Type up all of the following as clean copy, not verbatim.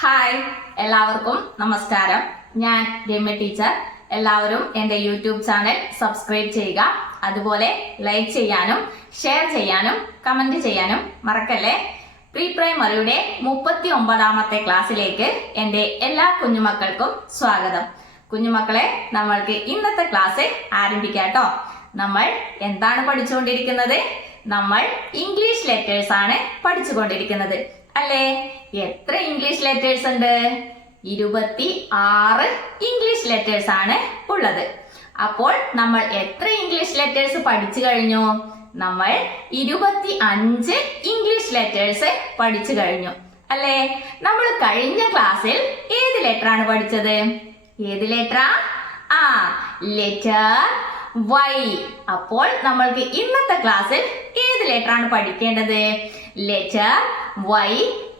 Hi, എല്ലാവർക്കും നമസ്കാരം. ഞാൻ രമ്യ ടീച്ചർ. എല്ലാവരും എൻ്റെ യൂട്യൂബ് ചാനൽ സബ്സ്ക്രൈബ് ചെയ്യുക. അതുപോലെ ലൈക്ക് ചെയ്യാനും ഷെയർ ചെയ്യാനും കമന്റ് ചെയ്യാനും മറക്കല്ലേ. പ്രീ പ്രൈമറിയുടെ 39ാമത്തെ ക്ലാസ്സിലേക്ക് എൻ്റെ എല്ലാ കുഞ്ഞുമക്കൾക്കും സ്വാഗതം. കുഞ്ഞുമക്കളെ, നമ്മൾക്ക് ഇന്നത്തെ ക്ലാസ് ആരംഭിക്കാട്ടോ. നമ്മൾ എന്താണ് പഠിച്ചുകൊണ്ടിരിക്കുന്നത്? നമ്മൾ ഇംഗ്ലീഷ് ലെറ്റേഴ്സ് ആണ് പഠിച്ചുകൊണ്ടിരിക്കുന്നത് അല്ലേ? എത്ര ഇംഗ്ലീഷ് ലെറ്റേഴ്സ് ഉണ്ട്? 26 ഇംഗ്ലീഷ് ലെറ്റേഴ്സ് ആണ് ഉള്ളത്. അപ്പോൾ നമ്മൾ എത്ര ഇംഗ്ലീഷ് ലെറ്റേഴ്സ് പഠിച്ചു കഴിഞ്ഞു? നമ്മൾ 25 ഇംഗ്ലീഷ് ലെറ്റേഴ്സ് പഠിച്ചു കഴിഞ്ഞു അല്ലേ? നമ്മൾ കഴിഞ്ഞ ക്ലാസ്സിൽ ഏത് ലെറ്റർ ആണ് പഠിച്ചത്? ഏത് ലെറ്ററാ? Letter Y. അപ്പോൾ നമ്മൾക്ക് ഇന്നത്തെ ക്ലാസ്സിൽ ഏത് ലെറ്റർ ആണ് പഠിക്കേണ്ടത്? ലെറ്റർ വൈ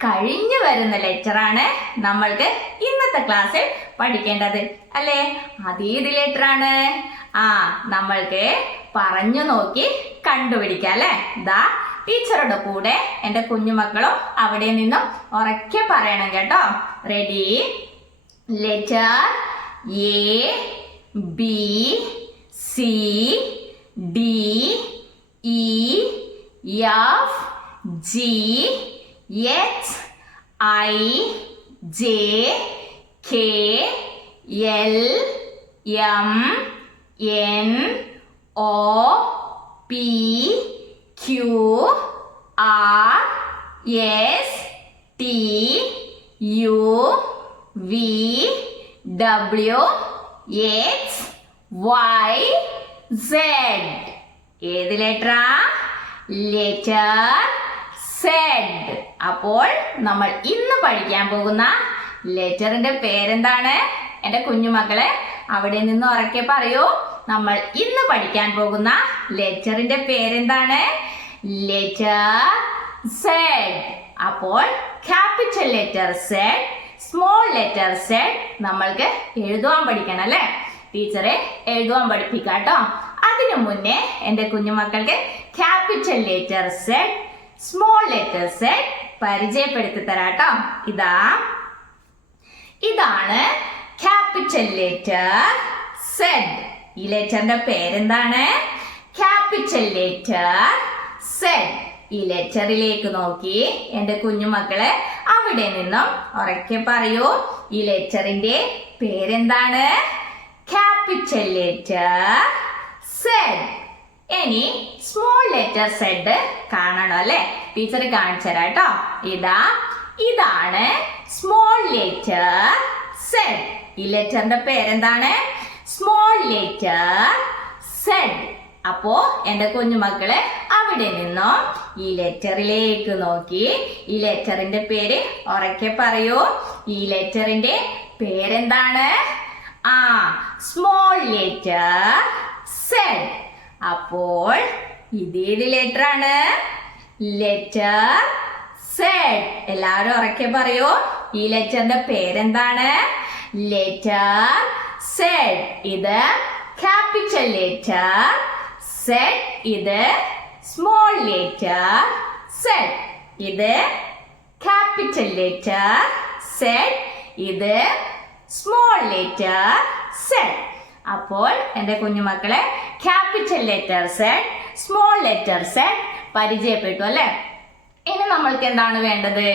കഴിഞ്ഞു വരുന്ന ലെറ്റർ ആണ് നമ്മൾക്ക് ഇന്നത്തെ ക്ലാസ്സിൽ പഠിക്കേണ്ടത് അല്ലേ? അതേത് ലെറ്റർ ആണ്? നമ്മൾക്ക് പറഞ്ഞു നോക്കി കണ്ടുപിടിക്കാം അല്ലേ? ദാ ടീച്ചറുടെ കൂടെ എൻ്റെ കുഞ്ഞുമക്കളും അവിടെ നിന്നും ഉറക്കെ പറയണം കേട്ടോ. Ready? Letter A, B, C, D, E, F, G, H, I, J, K, L, M, N, O, P, Q, R, S, T, U, V, W, X, Y, Z. ഏത് ലെറ്ററാ? Letter Z. അപ്പോൾ നമ്മൾ ഇന്ന് പഠിക്കാൻ പോകുന്ന ലെറ്ററിന്റെ പേരെന്താണ്? എൻ്റെ കുഞ്ഞുമക്കളെ അവിടെ നിന്ന് ഉറക്കെ പറയൂ. നമ്മൾ ഇന്ന് പഠിക്കാൻ പോകുന്ന ലെറ്ററിന്റെ പേരെന്താണ്? Letter Z. അപ്പോൾ capital letter Z, small letter zed നമ്മൾക്ക് എഴുതുവാൻ പഠിക്കണം അല്ലേ? ടീച്ചറെ എഴുതുവാൻ പഠിപ്പിക്കാട്ടോ. അതിനു മുന്നേ എൻ്റെ കുഞ്ഞുമക്കൾക്ക് capital letter Z, small letter zed പരിചയപ്പെടുത്തി തരാട്ടോ. ഇതാണ് ക്യാപിറ്റൽ ലെറ്റർ സെഡ്. ഈ ലെറ്ററിന്റെ പേരെന്താണ്? Capital letter Z. ഈ ലെറ്ററിലേക്ക് നോക്കി എൻ്റെ കുഞ്ഞുമക്കളെ അവിടെ നിന്നും ഉറക്കെ പറയൂ. ഈ ലെറ്ററിന്റെ പേരെന്താണ്? Capital letter Z. ഇനി സ്മോൾ ലെറ്റർ സെഡ് കാണണം അല്ലെ? ടീച്ചർ കാണിച്ചു തരാം കേട്ടോ. ഇതാണ് സ്മോൾ ലെറ്റർ സെഡ്. ഈ ലെറ്ററിന്റെ പേരെന്താണ്? Small letter Z. അപ്പോ എൻ്റെ കുഞ്ഞുമക്കളെ അവിടെ നിന്നും ഈ ലെറ്ററിലേക്ക് നോക്കി ഈ ലെറ്ററിന്റെ പേര് ഉറക്കെ പറയൂ. ഈ ലെറ്ററിന്റെ പേരെന്താണ്? Small letter Z. അപ്പോൾ ഇതേത് ലെറ്റർ ആണ്? Letter zed. എല്ലാവരും ഉറക്കെ പറയൂ. ഈ ലെറ്ററിന്റെ പേരെന്താണ്? Letter Z. ഇത് ക്യാപിറ്റൽ ലെറ്റർ സെഡ്. ഇത് സ്മോൾ ലെറ്റർ സെഡ്. ഇത് ക്യാപിറ്റൽ ലെറ്റർ സെഡ്. ഇത് സ്മോൾ ലെറ്റർ സെഡ്. അപ്പോൾ എൻ്റെ കുഞ്ഞുമക്കളെ capital letter Z, small letter zed പരിചയപ്പെട്ടു അല്ലേ? ഇനി നമ്മൾക്ക് എന്താണ് വേണ്ടത്?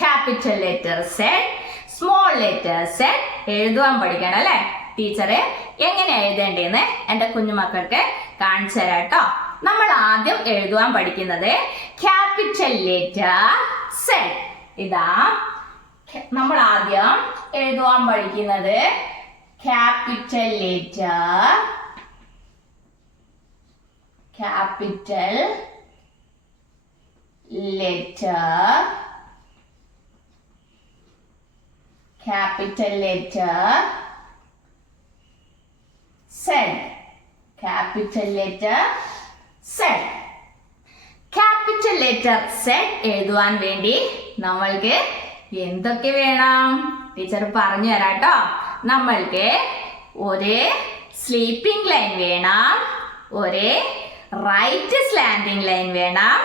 Capital letter Z, small letter Z എഴുതുവാൻ പഠിക്കണം അല്ലേ? ടീച്ചറെ എങ്ങനെ എഴുതേണ്ടതെന്ന് എൻ്റെ കുഞ്ഞുമക്കൾക്ക് കാണിച്ചു തരാം കേട്ടോ. നമ്മൾ ആദ്യം എഴുതുവാൻ പഠിക്കുന്നത് ക്യാപിറ്റൽ ലെറ്റർ സെഡ്. നമ്മൾ ആദ്യം എഴുതുവാൻ പഠിക്കുന്നത് capital letter, capital letter, capital letter Z, capital letter Z. Capital letter Z എഴുതുവാൻ വേണ്ടി നമ്മൾക്ക് എന്തൊക്കെ വേണം? ടീച്ചർ പറഞ്ഞു തരാട്ടോ. നമ്മൾക്ക് ഒരു സ്ലീപ്പിംഗ് ലൈൻ വേണം, ഒരു റൈറ്റ് സ്ലാൻഡിംഗ് ലൈൻ വേണം,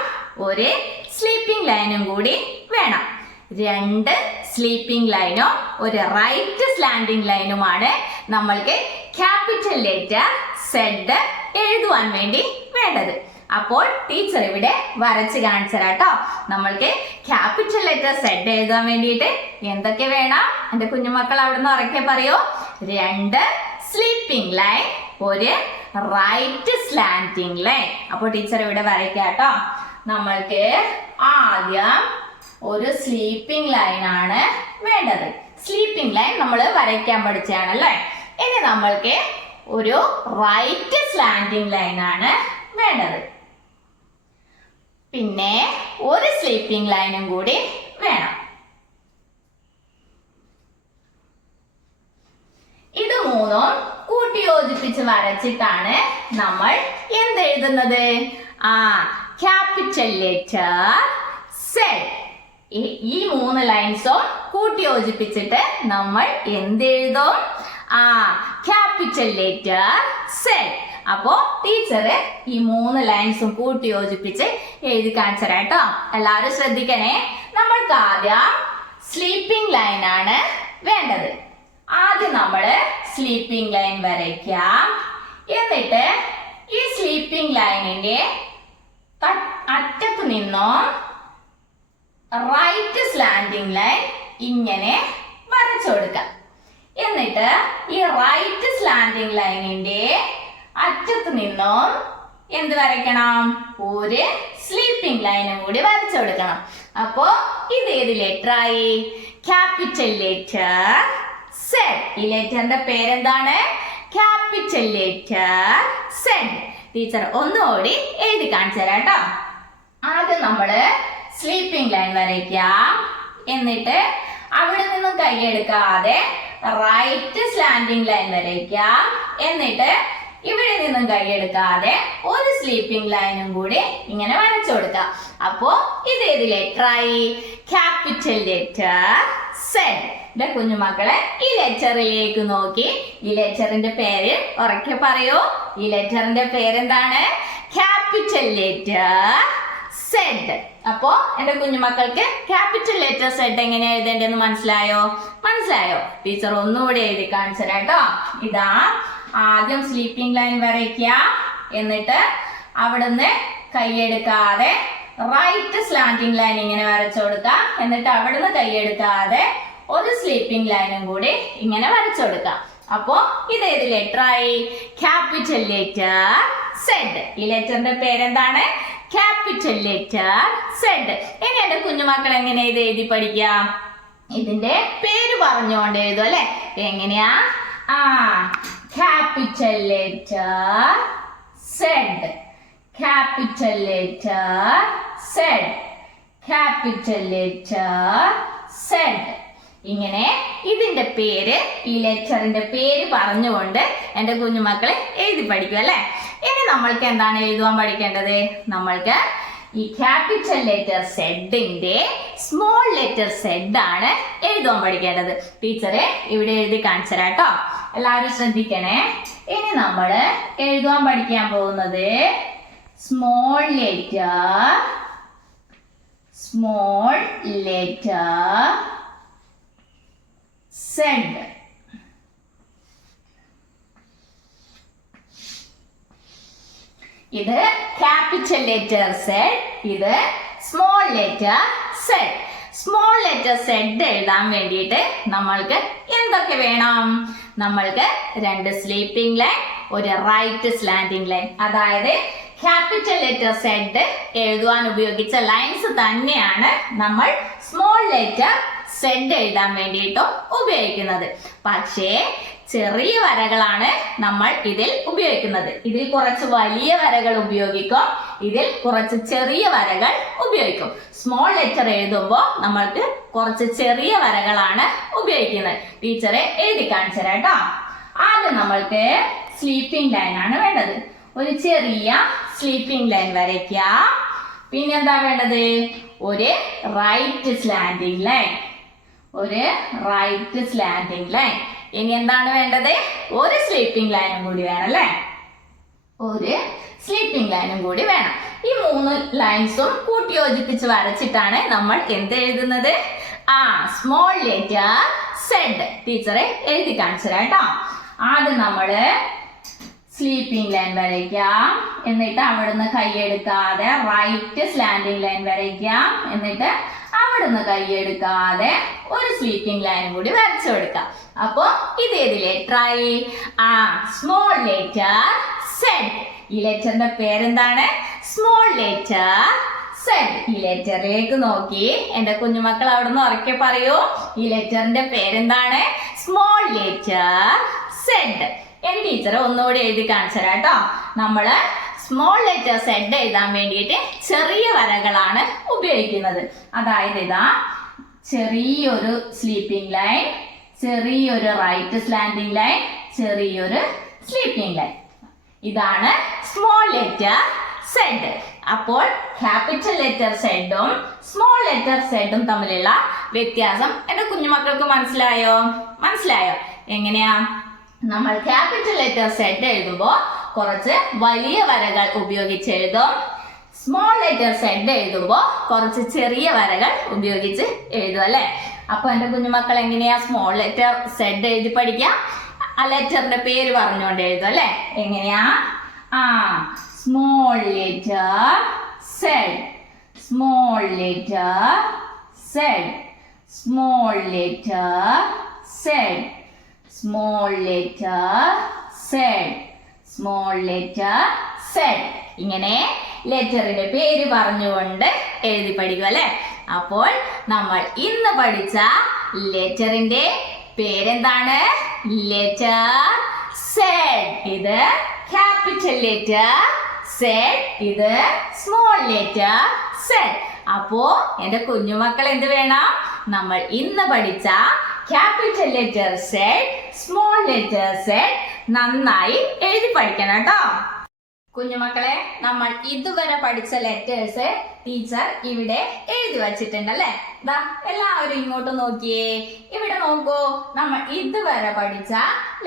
ഒരു സ്ലീപ്പിംഗ് ലൈനും കൂടി വേണം. രണ്ട് സ്ലീപ്പിംഗ് ലൈനും ഒരു റൈറ്റ് സ്ലാൻഡിംഗ് ലൈനുമാണ് നമ്മൾക്ക് ക്യാപിറ്റൽ ലെറ്റർ സെഡ് എഴുതുവാൻ വേണ്ടി വേണ്ടത്. അപ്പോൾ ടീച്ചർ ഇവിടെ വരച്ച് കാണിച്ചു തരാട്ടോ. നമ്മൾക്ക് ക്യാപിറ്റൽ ലെറ്റർ സെഡ് എഴുതാൻ വേണ്ടിയിട്ട് എന്തൊക്കെ വേണം? എന്റെ കുഞ്ഞുമക്കൾ അവിടുന്ന് ഉറക്കെ പറയൂ. രണ്ട് സ്ലീപ്പിംഗ് ലൈൻ, ഒരു റൈറ്റ് സ്ലാൻഡിംഗ് ലൈൻ. അപ്പോൾ ടീച്ചർ ഇവിടെ വരയ്ക്കാട്ടോ. നമ്മൾക്ക് ആദ്യം ഒരു സ്ലീപ്പിംഗ് ലൈൻ ആണ് വേണ്ടത്. സ്ലീപ്പിംഗ് ലൈൻ നമ്മൾ വരയ്ക്കാൻ പഠിച്ചതാണല്ലേ. ഇനി നമ്മൾക്ക് ഒരു റൈറ്റ് സ്ലാൻഡിംഗ് ലൈൻ ആണ് വേണ്ടത്. പിന്നെ ഒരു സ്ലീപ്പിംഗ് ലൈനും കൂടി വേണം. ഇത് മൂന്നും കൂട്ടിയോജിപ്പിച്ച് വരച്ചിട്ടാണ് നമ്മൾ എന്തെഴുതുന്നത്? Capital letter Z. ഈ മൂന്ന് ലൈൻസും കൂട്ടിയോജിപ്പിച്ചിട്ട് നമ്മൾ എന്തെഴുതും? Capital letter Z. അപ്പോ ടീച്ചർ ഈ മൂന്ന് ലൈൻസും കൂട്ടി യോജിപ്പിച്ച് എഴുതി കാണിച്ചു തരാം കേട്ടോ. എല്ലാവരും ശ്രദ്ധിക്കണേ. നമ്മൾക്ക് ആദ്യം സ്ലീപ്പിംഗ് ലൈൻ ആണ് വേണ്ടത്. ആദ്യം നമ്മൾ സ്ലീപ്പിംഗ് ലൈൻ വരയ്ക്കാം. എന്നിട്ട് ഈ സ്ലീപ്പിംഗ് ലൈനിന്റെ അറ്റത്ത് നിന്നും റൈറ്റ് സ്ലാൻഡിംഗ് ലൈൻ ഇങ്ങനെ വരച്ചു കൊടുക്കാം. എന്നിട്ട് ഈ റൈറ്റ് സ്ലാൻഡിംഗ് ലൈനിന്റെ അറ്റത്ത് നിന്നും എന്ത് വരയ്ക്കണം? ഒരു സ്ലീപ്പിംഗ് ലൈനും കൂടി വരച്ചു കൊടുക്കണം. അപ്പോ ഇത് ഏത് ലെറ്റർ ആയി? Capital letter Z. ഈ ലെറ്ററിന്റെ പേരെന്താണ്? Capital letter Z. ടീച്ചർ ഒന്നുകൂടി എഴുതി കാണിച്ചു തരാം കേട്ടോ. ആദ്യം നമ്മള് സ്ലീപ്പിംഗ് ലൈൻ വരയ്ക്കാം. എന്നിട്ട് അവിടെ നിന്നും കൈയെടുക്കാതെ റൈറ്റ് സ്ലാൻഡിംഗ് ലൈൻ വരയ്ക്കാം. എന്നിട്ട് ഇവിടെ നിന്നും കൈയെടുക്കാതെ ഒരു സ്ലീപ്പിംഗ് ലൈനും കൂടി ഇങ്ങനെ വരച്ചു കൊടുക്കാം. അപ്പോ ഇത് ഏത് ലെറ്റർ ആയി? Capital letter Z. എന്റെ കുഞ്ഞുമക്കളെ ഈ ലെറ്ററിലേക്ക് നോക്കി. ഈ ലെറ്ററിന്റെ പേര് ഉറക്കെ പറയൂ. ഈ ലെറ്ററിന്റെ പേരെന്താണ്? Capital letter Z. അപ്പോ എന്റെ കുഞ്ഞുമക്കൾക്ക് ക്യാപിറ്റൽ ലെറ്റർ സെഡ് എങ്ങനെ എഴുതേണ്ടെന്ന് മനസ്സിലായോ? മനസ്സിലായോ? ടീച്ചർ ഒന്നുകൂടി എഴുതി കാണിച്ചു തരാം കേട്ടോ. ഇതാ ആദ്യം സ്ലീപ്പിംഗ് ലൈൻ വരയ്ക്കുക. എന്നിട്ട് അവിടുന്ന് കൈയെടുക്കാതെ റൈറ്റ് സ്ലാൻഡിംഗ് ലൈൻ ഇങ്ങനെ വരച്ചു കൊടുക്കുക. എന്നിട്ട് അവിടുന്ന് കൈയെടുക്കാതെ ഒരു സ്ലീപ്പിംഗ് ലൈനും കൂടി ഇങ്ങനെ വരച്ചു കൊടുക്കാം. അപ്പോ ഇത് ഏത് ലെറ്റർ ആയി? Capital letter Z. ഈ ലെറ്ററിന്റെ പേരെന്താണ്? Capital letter Z. ഇനി എന്റെ കുഞ്ഞുമക്കൾ എങ്ങനെ ഇത് എഴുതി പഠിക്കാം? ഇതിന്റെ പേര് പറഞ്ഞുകൊണ്ട് എഴുതും അല്ലെ? എങ്ങനെയാ? Capital letter Z, capital letter Z, capital letter Z. ഇങ്ങനെ ഇതിന്റെ പേര്, ഈ ലെറ്ററിന്റെ പേര് പറഞ്ഞുകൊണ്ട് എന്റെ കുഞ്ഞുമക്കളെ എഴുതി പഠിക്കും അല്ലെ. ഇനി നമ്മൾക്ക് എന്താണ് എഴുതുവാൻ പഠിക്കേണ്ടത്? നമ്മൾക്ക് ഈ ക്യാപിറ്റൽ ലെറ്റർ സെഡിന്റെ സ്മോൾ ലെറ്റർ സെഡ് ആണ് എഴുതുവാൻ പഠിക്കേണ്ടത്. ടീച്ചറെ ഇവിടെ എഴുതി കാണിച്ചു തരാം കേട്ടോ. എല്ലാവരും ശ്രദ്ധിക്കണേ. ഇനി നമ്മൾ എഴുതുവാൻ പഠിക്കാൻ പോകുന്നത് സ്മോൾ ലെറ്റർ സെഡ്. ഇത് ക്യാപിറ്റൽ ലെറ്റർ സെഡ്, ഇത് small letter Z. Small letter Z എഴുതാൻ വേണ്ടിയിട്ട് നമ്മൾക്ക് എന്തൊക്കെ വേണം? നമ്മൾക്ക് രണ്ട് സ്ലീപ്പിംഗ് ലൈൻ, ഒരു റൈറ്റ് സ്ലാൻഡിംഗ് ലൈൻ. അതായത് ക്യാപിറ്റൽ ലെറ്റർ സെഡ് എഴുതുവാൻ ഉപയോഗിച്ച ലൈൻസ് തന്നെയാണ് നമ്മൾ സ്മോൾ ലെറ്റർ സെഡ് എഴുതാൻ വേണ്ടിയിട്ടും ഉപയോഗിക്കുന്നത്. പക്ഷേ ചെറിയ വരകളാണ് നമ്മൾ ഇതിൽ ഉപയോഗിക്കുന്നത്. ഇതിൽ കുറച്ച് വലിയ വരകൾ ഉപയോഗിക്കും, ഇതിൽ കുറച്ച് ചെറിയ വരകൾ ഉപയോഗിക്കും. സ്മോൾ ലെറ്റർ എഴുതുമ്പോൾ നമ്മൾക്ക് കുറച്ച് ചെറിയ വരകളാണ് ഉപയോഗിക്കുന്നത്. ടീച്ചറെ എഴുതി കാണിച്ചു തരാം കേട്ടോ. ആദ്യം നമ്മൾക്ക് സ്ലീപ്പിംഗ് ലൈൻ ആണ് വേണ്ടത്. ഒരു ചെറിയ സ്ലീപ്പിംഗ് ലൈൻ വരയ്ക്കാം. പിന്നെന്താ വേണ്ടത്? ഒരു റൈറ്റ് സ്ലാൻഡിംഗ് ലൈൻ, ഒരു റൈറ്റ് സ്ലാൻഡിംഗ് ലൈൻ. ഇനി എന്താണ് വേണ്ടത്? ഒരു സ്ലീപ്പിംഗ് ലൈനും കൂടി വേണം അല്ലേ? ഒരു സ്ലീപ്പിംഗ് ലൈനും കൂടി വേണം. ഈ മൂന്ന് ലൈൻസും കൂട്ടിയോജിപ്പിച്ച് വരച്ചിട്ടാണ് നമ്മൾ എന്ത് എഴുതുന്നത്? Small letter Z. ടീച്ചറെ എഴുതി കാണിച്ചു തരാം കേട്ടോ. ആദ്യം നമ്മള് സ്ലീപ്പിംഗ് ലൈൻ വരയ്ക്കാം. എന്നിട്ട് അവിടുന്ന് കൈയെടുക്കാതെ റൈറ്റ് സ്ലാൻഡിങ് ലൈൻ വരയ്ക്കാം. എന്നിട്ട് അവിടുന്ന് കൈയെടുക്കാതെ ഒരു സ്ലീപ്പിംഗ് ലൈനും കൂടി വരച്ചു കൊടുക്കാം. അപ്പൊ ഇത് ഏത് ലെറ്റർ ആയി? Small letter Z. ഈ ലെറ്ററിന്റെ പേരെന്താണ്? Small letter Z. ഈ ലെറ്ററിലേക്ക് നോക്കി എന്റെ കുഞ്ഞുമക്കൾ അവിടുന്ന് ഉറക്കെ പറയൂ. ഈ ലെറ്ററിന്റെ പേരെന്താണ്? Small letter Z. എൻ ടീച്ചർ ഒന്നുകൂടി എഴുതി കാണിച്ചു തരാം കേട്ടോ. നമ്മള് സ്മോൾ ലെറ്റർ സെഡ് എഴുതാൻ വേണ്ടിയിട്ട് ചെറിയ വരകളാണ് ഉപയോഗിക്കുന്നത്. അതായത് ഇതാ ചെറിയൊരു സ്ലീപ്പിംഗ് ലൈൻ, ചെറിയൊരു റൈറ്റ് സ്ലാൻഡിംഗ് ലൈൻ, ചെറിയൊരു സ്ലീപ്പിംഗ് ലൈൻ. ഇതാണ് സ്മോൾ ലെറ്റർ സെഡ്. അപ്പോൾ ക്യാപിറ്റൽ ലെറ്റർ സെഡും സ്മോൾ ലെറ്റർ സെഡും തമ്മിലുള്ള വ്യത്യാസം എന്റെ കുഞ്ഞുമക്കൾക്ക് മനസ്സിലായോ? എങ്ങനെയാ? നമ്മൾ ക്യാപിറ്റൽ ലെറ്റർ സെഡ് എഴുതുമ്പോൾ കുറച്ച് വലിയ വരകൾ ഉപയോഗിച്ച് എഴുതും. സ്മോൾ ലെറ്റർ സെഡ് എഴുതുമ്പോൾ കുറച്ച് ചെറിയ വരകൾ ഉപയോഗിച്ച് എഴുതും അല്ലെ. അപ്പൊ എന്റെ കുഞ്ഞുമക്കൾ എങ്ങനെയാ സ്മോൾ ലെറ്റർ സെഡ് എഴുതി പഠിക്കാം? ആ ലെറ്ററിന്റെ പേര് പറഞ്ഞുകൊണ്ട് എഴുതും അല്ലെ. എങ്ങനെയാ? Small letter Z, small letter Z, small letter Z, small letter Z, small letter Z. ഇങ്ങനെ ലെറ്ററിന്റെ പേര് പറഞ്ഞുകൊണ്ട് എഴുതി പഠിക്കും അല്ലെ. അപ്പോൾ നമ്മൾ ഇന്ന് പഠിച്ച ലെറ്ററിന്റെ പേരെന്താണ്? Letter Z. ഇത് ക്യാപിറ്റൽ ലെറ്റർ സെഡ്, ഇത് സ്മോൾ ലെറ്റർ സെഡ്. അപ്പോ എന്റെ കുഞ്ഞുമക്കൾ എന്ത് വേണം? നമ്മൾ ഇന്ന് പഠിച്ച capital letter Z, small letter Z നന്നായി എഴുതി പഠിക്കണം കേട്ടോ. കുഞ്ഞുമക്കളെ, നമ്മൾ ഇതുവരെ പഠിച്ച ലെറ്റേഴ്സ് ടീച്ചർ ഇവിടെ എഴുതി വച്ചിട്ടുണ്ട് അല്ലെ. ദാ എല്ലാവരും ഇങ്ങോട്ട് നോക്കിയേ. ഇവിടെ നോക്കൂ, നമ്മൾ ഇതുവരെ പഠിച്ച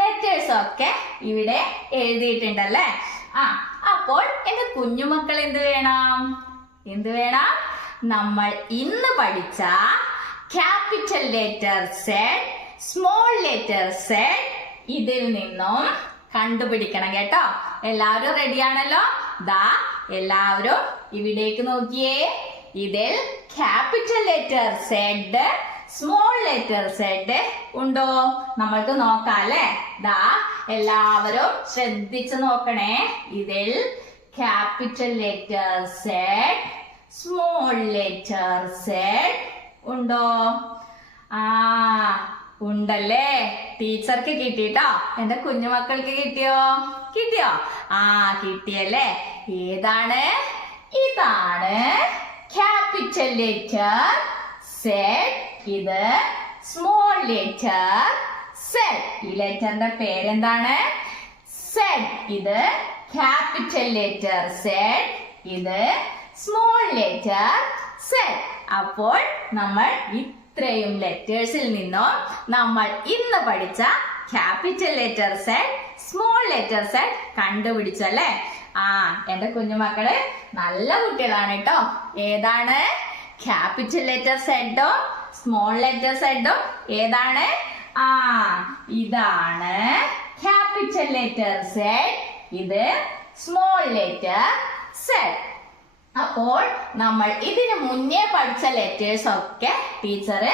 ലെറ്റേഴ്സ് ഒക്കെ ഇവിടെ എഴുതിയിട്ടുണ്ടല്ലേ. അപ്പോൾ എന്റെ കുഞ്ഞുമക്കൾ എന്ത് വേണം? നമ്മൾ ഇന്ന് പഠിച്ച capital letter Z, small letter Z ഇതിൽ നിന്നും കണ്ടുപിടിക്കണം കേട്ടോ. എല്ലാവരും റെഡിയാണല്ലോ? ദാ എല്ലാവരും ഇവിടേക്ക് നോക്കിയേ. ഇതിൽ capital letter Z, small letter Z ഉണ്ടോ? നമ്മൾക്ക് നോക്കാം അല്ലെ. ദാ എല്ലാവരും ശ്രദ്ധിച്ച് നോക്കണേ. ഇതിൽ capital letter Z, small letter Z ഉണ്ടോ? ഉണ്ടല്ലേ. ടീച്ചർക്ക് കിട്ടിട്ടോ. എന്റെ കുഞ്ഞുമക്കൾക്ക് കിട്ടിയോ? കിട്ടിയല്ലേ. ഏതാണ്? ഇതാണ് ക്യാപിറ്റൽ ലെറ്റർ സെഡ്. ഇത് സ്മോൾ ലെറ്റർ സെഡ്. ഈ ലെറ്ററിന്റെ പേരെന്താണ്? സെഡ്. ഇത് ക്യാപിറ്റൽ ലെറ്റർ സെഡ്, ഇത് സ്മോൾ ലെറ്റർ സെഡ്. അപ്പോൾ നമ്മൾ ഇത്രയും ലെറ്റേഴ്സിൽ നിന്നും നമ്മൾ ഇന്ന് പഠിച്ച capital letter Z, small letter zed കണ്ടുപിടിച്ചല്ലേ. എന്റെ കുഞ്ഞുമക്കള് നല്ല കുട്ടികളാണ് കേട്ടോ. ഏതാണ് ക്യാപിറ്റൽ ലെറ്റർ സെഡോ സ്മോൾ ലെറ്റർ സെഡോ? ഏതാണ്? ഇതാണ് ക്യാപിറ്റൽ ലെറ്റർ സെഡ്, ഇത് സ്മോൾ ലെറ്റർ സെഡ്. അപ്പോൾ നമ്മൾ ഇതിനു മുന്നേ പഠിച്ച ലെറ്റേഴ്സ് ഒക്കെ ടീച്ചർ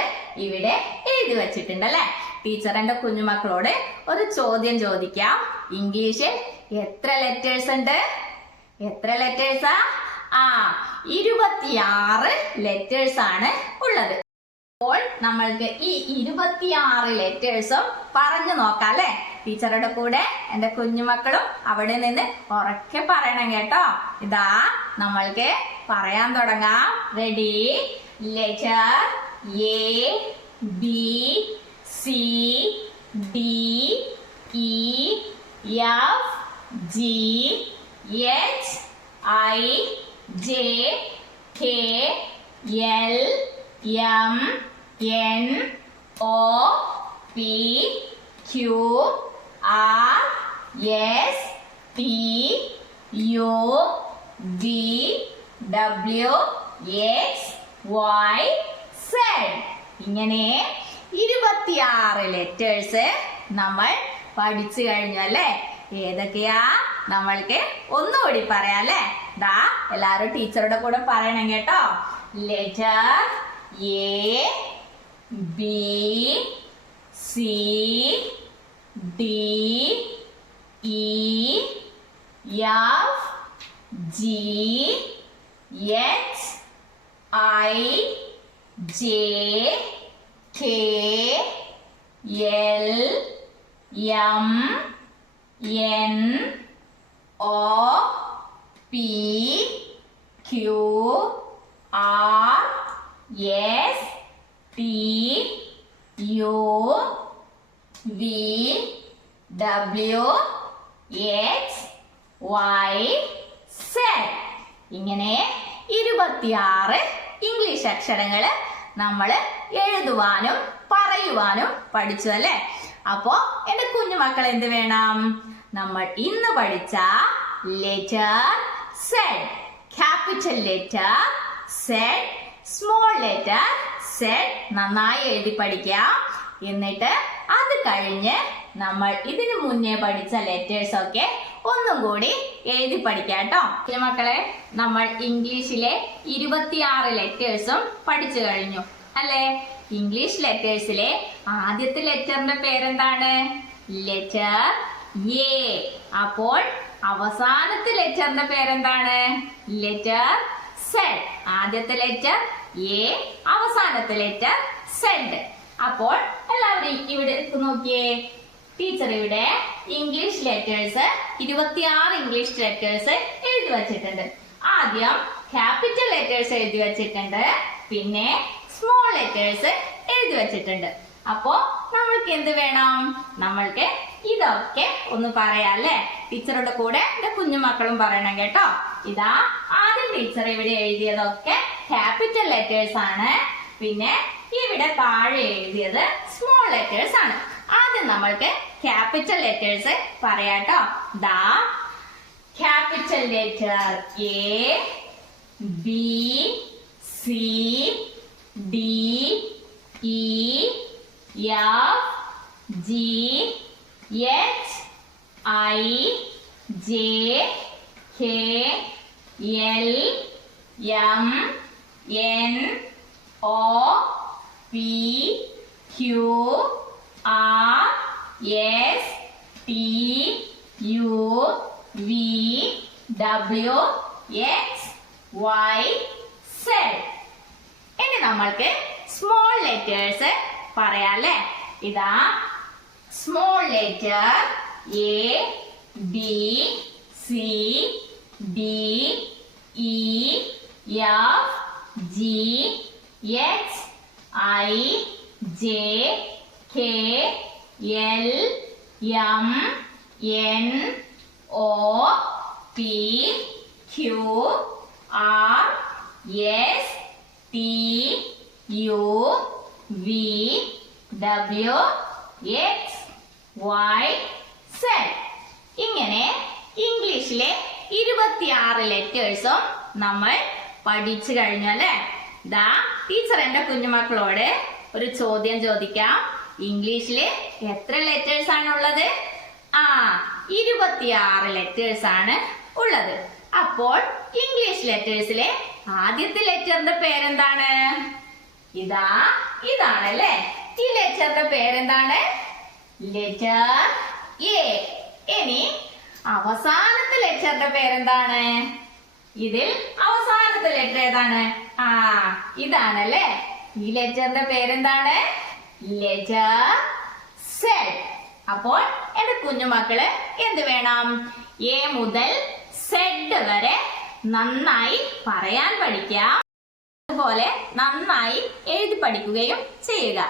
ഇവിടെ എഴുതി വെച്ചിട്ടുണ്ട് അല്ലെ. ടീച്ചർ എന്റെ കുഞ്ഞുമക്കളോട് ഒരു ചോദ്യം ചോദിക്കാം. ഇംഗ്ലീഷിൽ എത്ര ലെറ്റേഴ്സ് ഉണ്ട്? എത്ര ലെറ്റേഴ്സാ? 26 ലെറ്റേഴ്സ് ആണ് ഉള്ളത്. അപ്പോൾ നമ്മൾക്ക് ഈ 26 ലെറ്റേഴ്സും പറഞ്ഞു നോക്കാം അല്ലെ. ടീച്ചറുടെ കൂടെ എന്റെ കുഞ്ഞുമക്കളും അവിടെ നിന്ന് ഉറക്കെ പറയണം കേട്ടോ. ഇതാ നമ്മൾക്ക് പറയാൻ തുടങ്ങാം. Ready? Letter A, B, C, D, E, F, G, H, I, J, K, L, M, N, O, P, Q, R, S, T, U, V, W, X, Y, Z. ഇങ്ങനെ 26 ലെറ്റേഴ്സ് നമ്മൾ പഠിച്ചു കഴിഞ്ഞു അല്ലേ? ഏതൊക്കെയാ നമ്മൾക്ക് ഒന്നുകൂടി പറയാം അല്ലേ? ദാ എല്ലാരും ടീച്ചറുടെ കൂടെ പറയണം കേട്ടോ. Letter A, B, C, D, E, F, G, H, I, J, K, L, M, N, O, P, Q, R, S, T, U, V, W, X, Y, Z. ഇങ്ങനെ 26 ഇംഗ്ലീഷ് അക്ഷരങ്ങൾ നമ്മൾ എഴുതുവാനും പറയുവാനും പഠിച്ചു അല്ലേ? അപ്പോ എന്റെ കുഞ്ഞുമക്കൾ എന്ത് വേണം? നമ്മൾ ഇന്ന് പഠിച്ച letter Z, capital letter Z, small letter Z നന്നായി എഴുതി പഠിക്കാം. എന്നിട്ട് അത് കഴിഞ്ഞ് നമ്മൾ ഇതിനു മുന്നേ പഠിച്ച ലെറ്റേഴ്സ് ഒക്കെ ഒന്നും കൂടി എഴുതി പഠിക്കാം കേട്ടോ. മക്കളെ, നമ്മൾ ഇംഗ്ലീഷിലെ 26 ലെറ്റേഴ്സും പഠിച്ചു കഴിഞ്ഞു അല്ലേ? ഇംഗ്ലീഷ് ലെറ്റേഴ്സിലെ ആദ്യത്തെ ലെറ്ററിന്റെ പേരെന്താണ്? Letter A. അപ്പോൾ അവസാനത്തെ ലെറ്ററിന്റെ പേരെന്താണ്? Letter Z. ആദ്യത്തെ ലെറ്റർ എ, അവസാനത്തെ ലെറ്റർ സെഡ്. അപ്പോൾ എല്ലാവരും ഇവിടെ നോക്കിയേ. ടീച്ചർ ഇവിടെ ഇംഗ്ലീഷ് ലെറ്റേഴ്സ് 26 ഇംഗ്ലീഷ് ലെറ്റേഴ്സ് എഴുതി വച്ചിട്ടുണ്ട്. ആദ്യം ക്യാപിറ്റൽ ലെറ്റേഴ്സ് എഴുതി വച്ചിട്ടുണ്ട്, പിന്നെ സ്മോൾ ലെറ്റേഴ്സ് എഴുതി വച്ചിട്ടുണ്ട്. അപ്പോ നമ്മൾക്ക് എന്ത് വേണം? നമ്മൾക്ക് ഇതൊക്കെ ഒന്ന് പറയാം അല്ലേ? ടീച്ചറുടെ കൂടെ എന്റെ കുഞ്ഞുമക്കളും പറയണം കേട്ടോ. ഇതാ ആദ്യം ടീച്ചർ ഇവിടെ എഴുതിയതൊക്കെ ക്യാപിറ്റൽ ലെറ്റേഴ്സ് ആണ്. പിന്നെ ഇവിടെ താഴെ എഴുതിയത് സ്മോൾ ലെറ്റേഴ്സ് ആണ്. ആദ്യം നമ്മൾക്ക് ക്യാപിറ്റൽ ലെറ്റേഴ്സ് പറയാട്ടോ. ദാ capital letter A, B, C, D, E, F, G, H, I, J, K, L, M, N, O, P, Q, R, S, T, U, V, W, X, Y, Z. ഇനി നമ്മൾക്ക് small letters പറയാല്ലേ? ഇതാ small letter A, B, C, D, E, F, G, H, I, J, K, L, M, N, O, P, Q, R, S, T, U, V, W, X, Y, Z. ഇങ്ങനെ ഇംഗ്ലീഷിലെ 26 ലെറ്റേഴ്സും നമ്മൾ പഠിച്ചു കഴിഞ്ഞു അല്ലേ? ദാ ടീച്ചർ എന്റെ കുഞ്ഞുമക്കളോട് ഒരു ചോദ്യം ചോദിക്കാം. ഇംഗ്ലീഷില് എത്ര ലെറ്റേഴ്സ് ആണ് ഉള്ളത്? 26 ലെറ്റേഴ്സ് ആണ് ഉള്ളത്. അപ്പോൾ ഇംഗ്ലീഷ് ലെറ്റേഴ്സിലെ ആദ്യത്തെ ലെറ്ററിന്റെ പേരെന്താണ്? ഇതാണല്ലേ. ഈ ലെറ്ററിന്റെ പേരെന്താണ്? Letter A. ഇനി അവസാനത്തെ ലെറ്ററിന്റെ പേരെന്താണ്? ഇതിൽ അവസാനത്തെ ലെറ്റർ ഏതാണ്? ഇതാണല്ലേ. ഈ ലെറ്ററിന്റെ പേരെന്താണ്? Letter Z. അപ്പോൾ എന്റെ കുഞ്ഞുമക്കള് എന്ത് വേണം? എ മുതൽ സെഡ് വരെ നന്നായി പറയാൻ പഠിക്കാം. അതുപോലെ നന്നായി എഴുതി പഠിക്കുകയും ചെയ്യുക.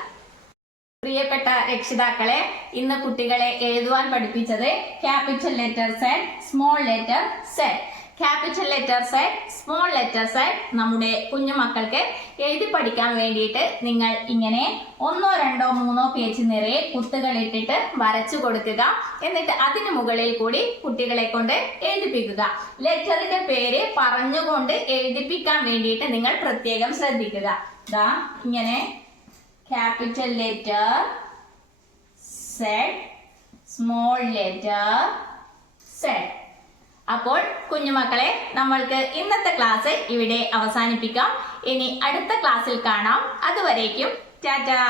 പ്രിയപ്പെട്ട രക്ഷിതാക്കളെ, ഇന്ന് കുട്ടികളെ എഴുതുവാൻ പഠിപ്പിച്ചത് capital letter Z, small letter Z. Capital letter Z, small letter Z നമ്മുടെ കുഞ്ഞുമക്കൾക്ക് എഴുതി പഠിക്കാൻ വേണ്ടിയിട്ട് നിങ്ങൾ ഇങ്ങനെ 1, 2, 3 പേജ് നിറയെ കുത്തുകൾ ഇട്ടിട്ട് വരച്ചു കൊടുക്കുക. എന്നിട്ട് അതിന് മുകളിൽ കൂടി കുട്ടികളെ കൊണ്ട് എഴുതിപ്പിക്കുക. ലെറ്ററിന്റെ പേര് പറഞ്ഞുകൊണ്ട് എഴുതിപ്പിക്കാൻ വേണ്ടിയിട്ട് നിങ്ങൾ പ്രത്യേകം ശ്രദ്ധിക്കുക. ഇങ്ങനെ capital letter Z, small letter Z. അപ്പോൾ കുഞ്ഞുമക്കളെ, നമ്മൾക്ക് ഇന്നത്തെ ക്ലാസ് ഇവിടെ അവസാനിപ്പിക്കാം. ഇനി അടുത്ത ക്ലാസ്സിൽ കാണാം. അതുവരേക്കും ടാറ്റാ.